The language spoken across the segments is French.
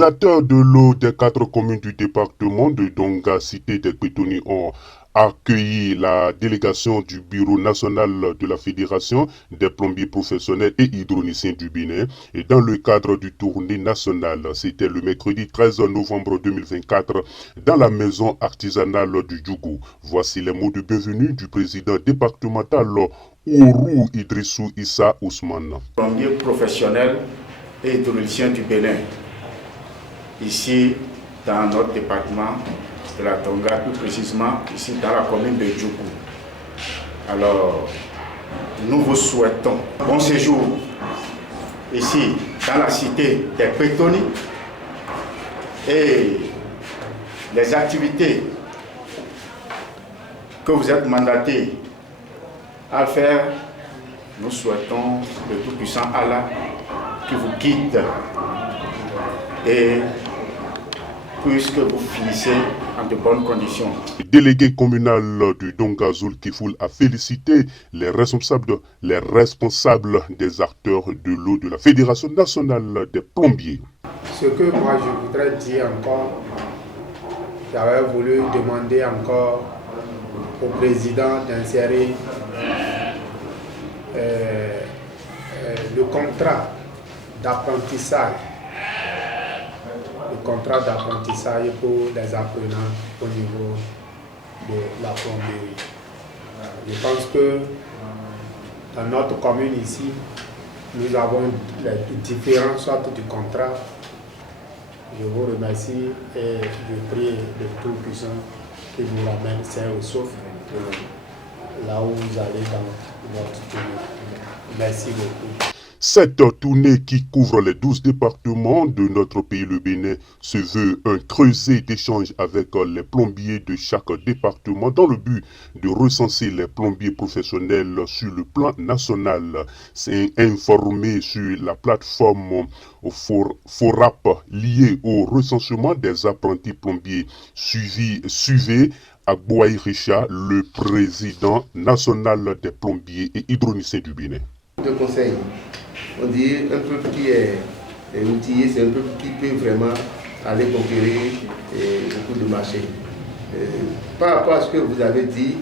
organisateurs de l'eau des 4 communes du département de Donga, cité des Pétoni, ont accueilli la délégation du Bureau national de la Fédération des plombiers professionnels et hydroniciens du Bénin et dans le cadre du tournée nationale. C'était le mercredi 13 novembre 2024 dans la maison artisanale du Djougou. Voici les mots de bienvenue du président départemental Ourou Idrissou Issa Ousmane. Plombiers professionnels et hydroniciens du Bénin, ici dans notre département de la Tonga, plus précisément ici dans la commune de Djougou. Alors, nous vous souhaitons bon séjour ici dans la cité des Pétoni et les activités que vous êtes mandatés à faire. Nous souhaitons le Tout-Puissant Allah qui vous guide et puisque vous finissez en de bonnes conditions. Le délégué communal du Donga Zulkiful a félicité les responsables des acteurs de l'eau de la Fédération nationale des plombiers. Ce que moi je voudrais dire encore, j'avais voulu demander encore au président d'insérer le contrat d'apprentissage. Le contrat d'apprentissage pour les apprenants au niveau de la plomberie. Je pense que dans notre commune ici, nous avons les différentes sortes de contrats. Je vous remercie et je prie le Tout-Puissant qui vous ramène sain et sauf là où vous allez dans votre tournée. Merci beaucoup. Cette tournée qui couvre les 12 départements de notre pays, le Bénin, se veut un creuset d'échange avec les plombiers de chaque département dans le but de recenser les plombiers professionnels sur le plan national. C'est informé sur la plateforme FORAP liée au recensement des apprentis plombiers. Suivez Agbouaï Richa, le président national des plombiers et hydroniciens du Bénin. De conseils. On dit un peuple qui est outillé, c'est un peuple qui peut vraiment aller conquérir beaucoup de marchés. Par rapport à ce que vous avez dit,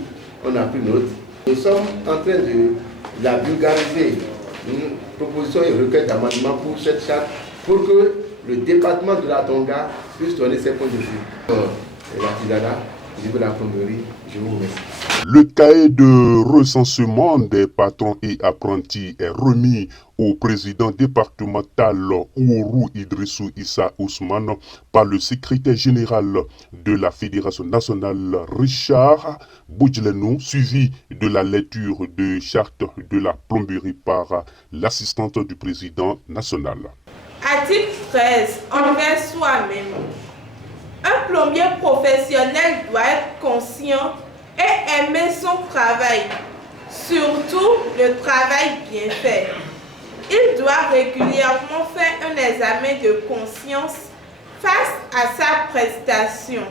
on a pris note. Nous sommes en train de la vulgariser. Une proposition et requête d'amendement pour cette charte pour que le département de la Tonga puisse donner ses points de vue. L'artisanat, au niveau de la plomberie, je vous remercie. Le cahier de recensement des patrons et apprentis est remis au président départemental Ourou Idrissou Issa Ousmane par le secrétaire général de la Fédération nationale Richard Boudjlenou, suivi de la lecture de charte de la plomberie par l'assistante du président national. Article 13. Envers soi-même. Un plombier professionnel doit être conscient et aimer son travail, surtout le travail bien fait. Il doit régulièrement faire un examen de conscience face à sa prestation.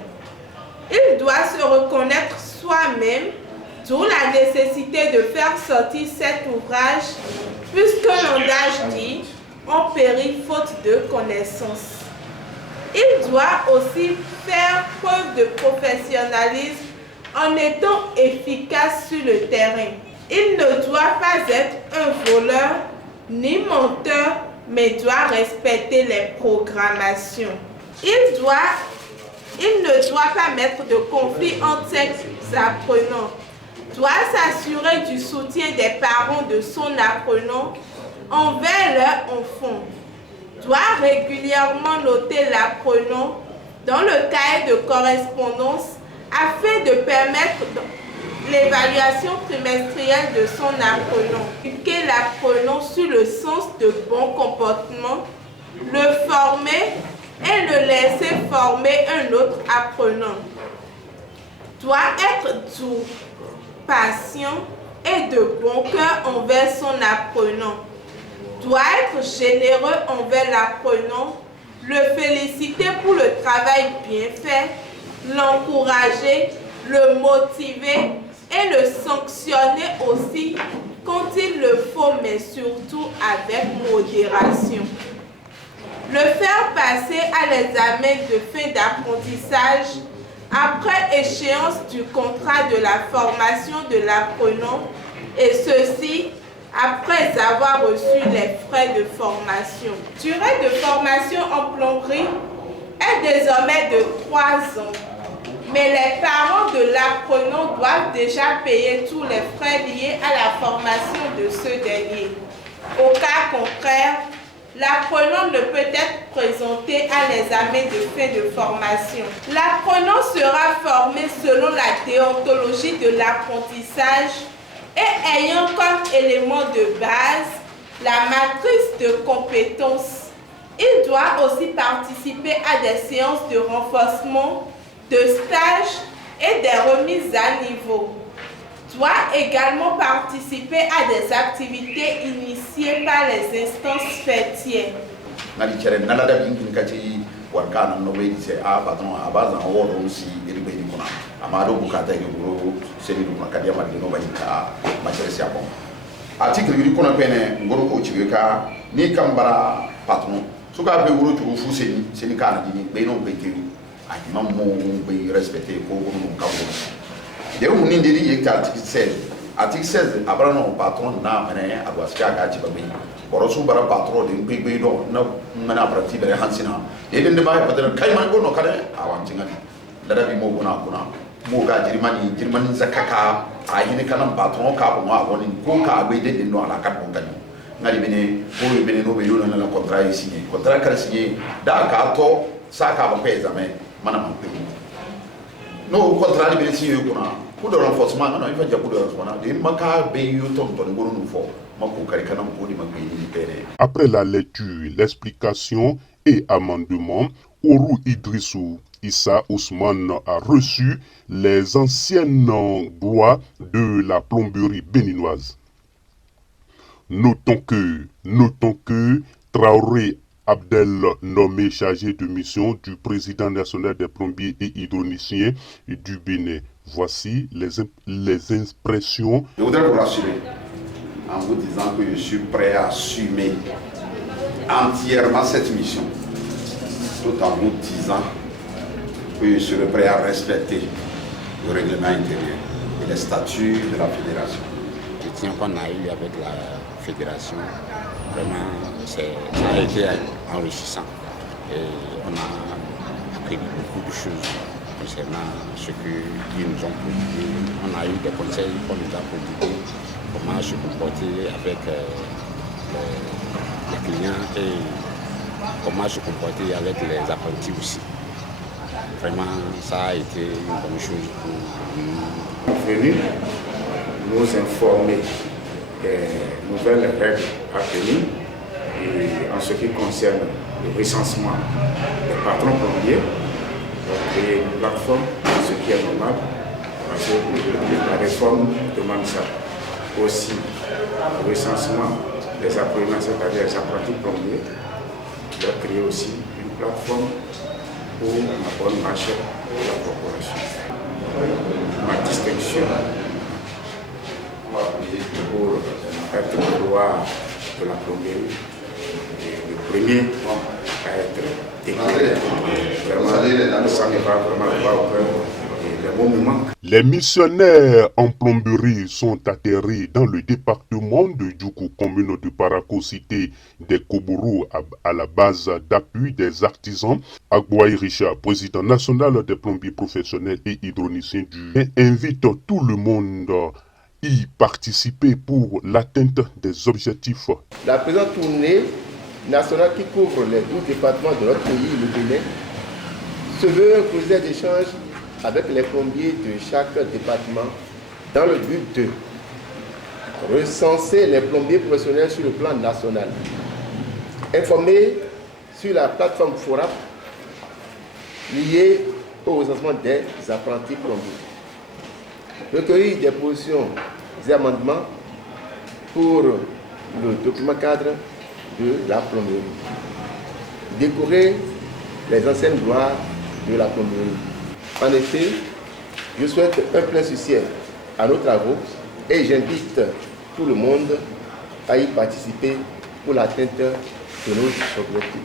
Il doit se reconnaître soi-même, d'où la nécessité de faire sortir cet ouvrage, puisque l'adage dit « on périt faute de connaissance ». Il doit aussi faire preuve de professionnalisme en étant efficace sur le terrain. Il ne doit pas être un voleur ni menteur, mais doit respecter les programmations. Il ne doit pas mettre de conflit entre ses apprenants. Doit s'assurer du soutien des parents de son apprenant envers leur enfant. Doit régulièrement noter l'apprenant dans le cahier de correspondance afin de permettre l'évaluation trimestrielle de son apprenant. Éduquer l'apprenant sur le sens de bon comportement, le former et le laisser former un autre apprenant. Doit être doux, patient et de bon cœur envers son apprenant. Doit être généreux envers l'apprenant, le féliciter pour le travail bien fait, l'encourager, le motiver et le sanctionner aussi quand il le faut, mais surtout avec modération. le faire passer à l'examen de fin d'apprentissage après échéance du contrat de la formation de l'apprenant, et ceci après avoir reçu les frais de formation. Durée de formation en plomberie est désormais de 3 ans, mais les parents de l'apprenant doivent déjà payer tous les frais liés à la formation de ce dernier. Au cas contraire, l'apprenant ne peut être présenté à l'examen de fin de formation. L'apprenant sera formé selon la déontologie de l'apprentissage et ayant comme élément de base la matrice de compétences. Il doit aussi participer à des séances de renforcement, de stage et des remises à niveau. Doit également participer à des activités initiées par les instances fêtières. Il y a article 16. Article 16, après non patron n'a mené à Guasca Gachibabi. Borosu bara patron de Bibido, no mana pratique de Hansina. Et le débat est peut-être Kaimango no Kade, Awantingani. Dadabi Moguna Kuna, Moga Germany Zakaka, Aine Kanam patron, Kabuma, one in Koka, waited in no la Kapongani. Nalibene, who will be no Beluna and a contract signé. Contract signé, Dakato, Saka Pezame, Manam. No contrat de signé Kuna. Coup de renforcement, non, il va dire coup de renforcement. Des macaques, Après la lecture, l'explication et amendement, Ourou Idrissou Issa Ousmane a reçu les anciennes gloires de la plomberie béninoise. Notons que Traoré Abdel, nommé chargé de mission du président national des plombiers et hydroniciens du Bénin. Voici les impressions. Je voudrais vous rassurer en vous disant que je suis prêt à assumer entièrement cette mission, tout en vous disant que je serai prêt à respecter le règlement intérieur et les statuts de la fédération. Le tien qu'on a eu avec la fédération, vraiment, ça a été enrichissant et on a appris beaucoup de choses concernant ce qu'ils nous ont prodigué. On a eu des conseils qu'on nous a prodigués, comment se comporter avec les clients et comment se comporter avec les apprentis aussi. Vraiment, ça a été une bonne chose pour nous. Venus nous informer des nouvelles règles à venir et en ce qui concerne le recensement des patrons plombiers, créer une plateforme, ce qui est normal, parce que la réforme demande ça. Aussi, le recensement des apprenants, c'est-à-dire les apprentis plombiers, doit créer aussi une plateforme pour la bonne marche de la corporation. Ma distinction pour être le roi de la plomberie, le premier à être déclaré. Vraiment, ça ne va vraiment pas au cœur. Les missionnaires en plomberie sont atterrés dans le département de Djougou, commune de Parako, cité des Kobourou, à la base d'appui des artisans. Agboaï Richard, président national des plombiers professionnels et hydroniciens du Bénin, invite tout le monde à y participer pour l'atteinte des objectifs. La présente tournée nationale qui couvre les 12 départements de notre pays, le Bénin, se veut un projet d'échange avec les plombiers de chaque département dans le but de recenser les plombiers professionnels sur le plan national, informer sur la plateforme FORAP liée au recensement des apprentis plombiers, recueillir des positions et amendements pour le document cadre de la plomberie, décorer les anciennes gloires de la plomberie. En effet, je souhaite un plein succès à nos travaux et j'invite tout le monde à y participer pour l'atteinte de nos objectifs.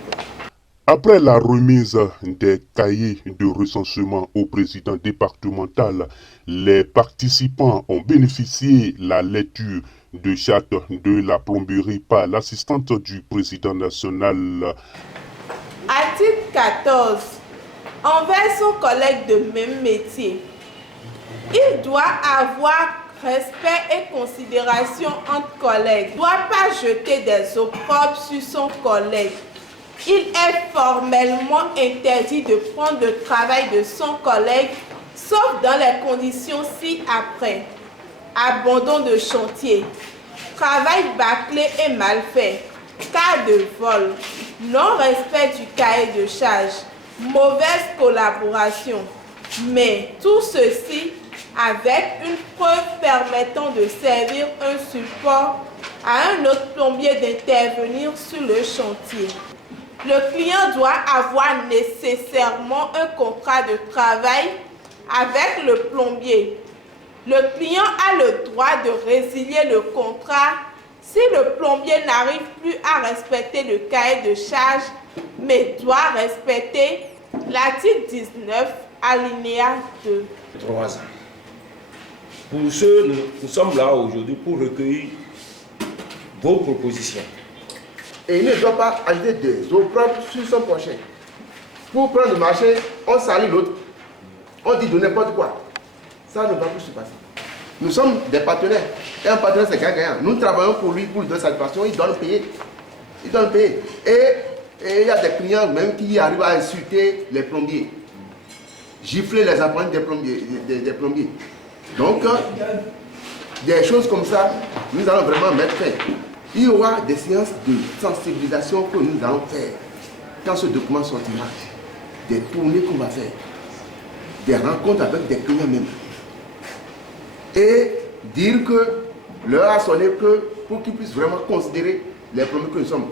Après la remise des cahiers de recensement au président départemental, les participants ont bénéficié de la lecture de charte de la plomberie par l'assistante du président national. Article 14. Envers son collègue de même métier, il doit avoir respect et considération entre collègues. Il ne doit pas jeter des opprobles sur son collègue. Il est formellement interdit de prendre le travail de son collègue, sauf dans les conditions ci-après. Abandon de chantier, travail bâclé et mal fait, cas de vol, non-respect du cahier de charge, mauvaise collaboration. Mais tout ceci avec une preuve permettant de servir un support à un autre plombier d'intervenir sur le chantier. Le client doit avoir nécessairement un contrat de travail avec le plombier. Le client a le droit de résilier le contrat si le plombier n'arrive plus à respecter le cahier de charge, mais doit respecter l'article 19, alinéa 2. 3 ans. Pour ce, nous sommes là aujourd'hui pour recueillir vos propositions. Et il ne doit pas ajouter des opprobles sur son prochain. Pour prendre le marché, on salit l'autre. On dit de n'importe quoi. Ça ne va plus se passer. Nous sommes des partenaires. Et un partenaire, c'est gagnant. Nous travaillons pour lui, pour lui donner satisfaction. Il doit le payer. Il doit le payer. Et il y a des clients même qui arrivent à insulter les plombiers. Gifler les apprentis des plombiers. Donc, des choses comme ça, nous allons vraiment mettre fin. Il y aura des séances de sensibilisation que nous allons faire quand ce document sortira. Des tournées qu'on va faire. Des rencontres avec des clients même. Et dire que l'heure a sonné pour qu'ils puissent vraiment considérer les plombiers que nous sommes.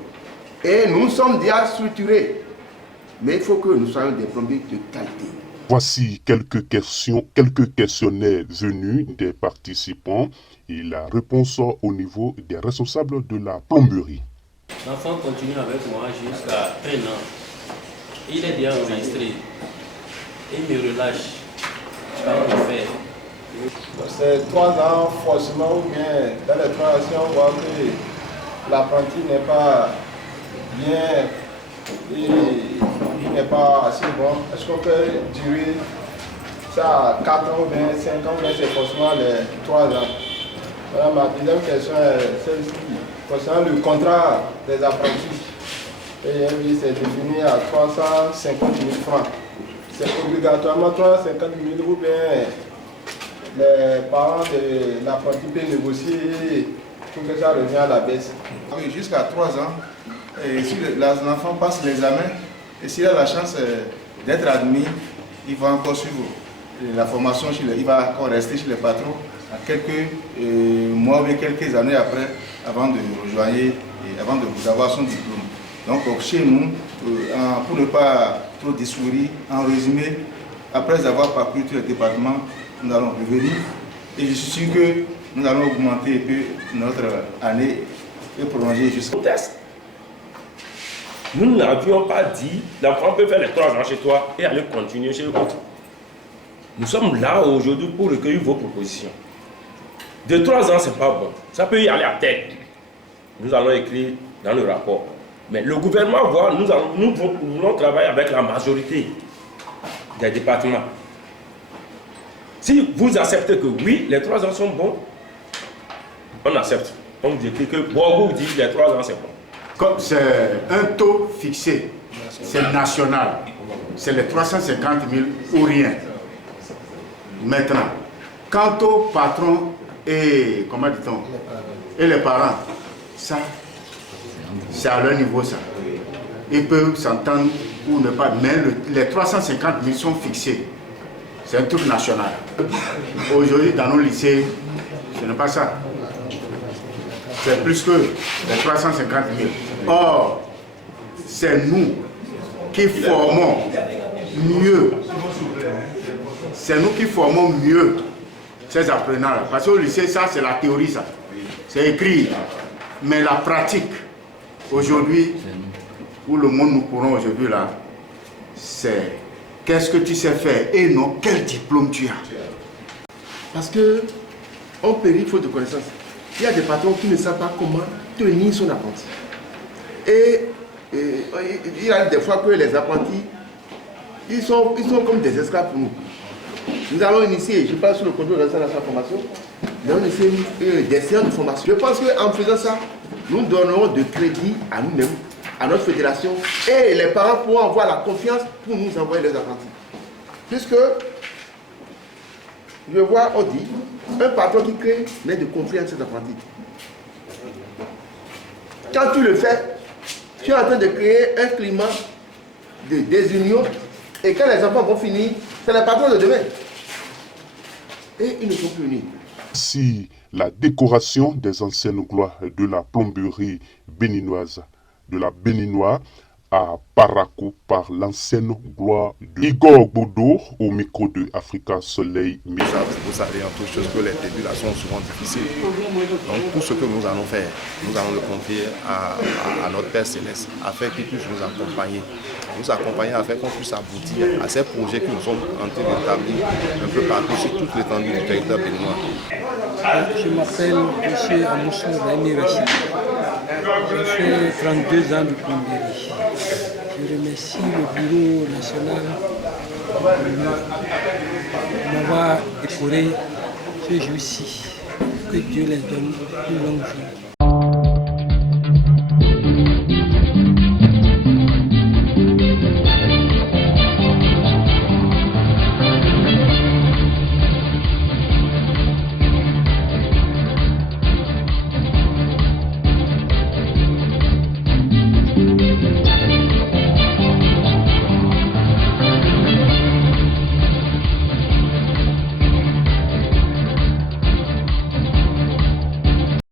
Et nous sommes déjà structurés. Mais il faut que nous soyons des plombiers de qualité. Voici quelques questionnaires venus des participants et la réponse au niveau des responsables de la plomberie. L'enfant continue avec moi jusqu'à 1 an. Il est bien enregistré. Il me relâche. Comment faire? C'est 3 ans forcément ou bien dans les 3 ans, si on voit que l'apprenti n'est pas bien et il n'est pas assez bon, est-ce qu'on peut durer ça à 4 ans ou bien 5 ans ou bien c'est forcément les 3 ans? Voilà, ma deuxième question est celle-ci, concernant le contrat des apprentis. Et c'est défini à 350 000 francs. C'est obligatoirement 350 000 ou bien les parents de l'apprenti peuvent négocier pour que ça revienne à la baisse. Oui, jusqu'à 3 ans, et si l'enfant passe l'examen, et s'il a la chance d'être admis, il va encore suivre la formation, il va encore rester chez les patrons à quelques mois ou quelques années après, avant de rejoindre et avant d'avoir son diplôme. Donc chez nous, pour ne pas trop désouvrir, en résumé, après avoir parcouru tous les départements, nous allons revenir et je suis sûr que nous allons augmenter un peu notre année et prolonger jusqu'au test. Nous n'avions pas dit l'enfant peut faire les 3 ans chez toi et aller continuer chez l'autre. Nous sommes là aujourd'hui pour recueillir vos propositions. De 3 ans, ce n'est pas bon. Ça peut y aller à tête. Nous allons écrire dans le rapport. Mais le gouvernement voit, nous voulons travailler avec la majorité des départements. Si vous acceptez que oui, les 3 ans sont bons, on accepte. On vous dit que Borgo dit que les 3 ans c'est bon. Comme c'est un taux fixé, c'est national, c'est les 350 000 ou rien. Maintenant, quant aux patrons et, comment dit-on, et les parents, ça, c'est à leur niveau ça. Ils peuvent s'entendre ou ne pas, mais les 350 000 sont fixés. C'est un truc national. Aujourd'hui, dans nos lycées, ce n'est pas ça. C'est plus que les 350 000. Or, c'est nous qui formons mieux. C'est nous qui formons mieux ces apprenants-là. Parce qu'au lycée, ça, c'est la théorie, ça. C'est écrit. Mais la pratique, aujourd'hui, où le monde nous courons aujourd'hui là, c'est qu'est-ce que tu sais faire et non quel diplôme tu as. Parce que on périt faute de connaissances. Il y a des patrons qui ne savent pas comment tenir son apprenti. Et il y a des fois que les apprentis, ils sont comme des esclaves pour nous. Nous allons initier, je parle sous le contrôle de la formation, nous allons initier des séances de formation. Je pense qu'en faisant ça, nous donnerons de crédit à nous-mêmes, à notre fédération, et les parents pourront avoir la confiance pour nous envoyer les apprentis. Puisque, je vois, on dit, un patron qui crée n'est de conflit entre ses apprentis. Quand tu le fais, tu es en train de créer un climat de désunion, et quand les enfants vont finir, c'est les patrons de demain. Et ils ne sont plus unis. Si la décoration des anciennes gloires de la plomberie béninoise, de la Béninois à Parakou par l'ancienne gloire de Igor Bodo au micro de Africa Soleil. Vous savez en toute chose que les débuts là sont souvent difficiles. Donc tout ce que nous allons faire, nous allons le confier à notre Père Céleste afin qu'il puisse nous accompagner afin qu'on puisse aboutir à ces projets que nous sommes en train d'établir un peu partout sur toute l'étendue du territoire béninois. Je m'appelle M. Amoussou Zaini Rachid. J'ai fait 32 ans de plomberie. Je remercie le bureau national de m'avoir décoré ce jour-ci. Que Dieu les donne une longue vie.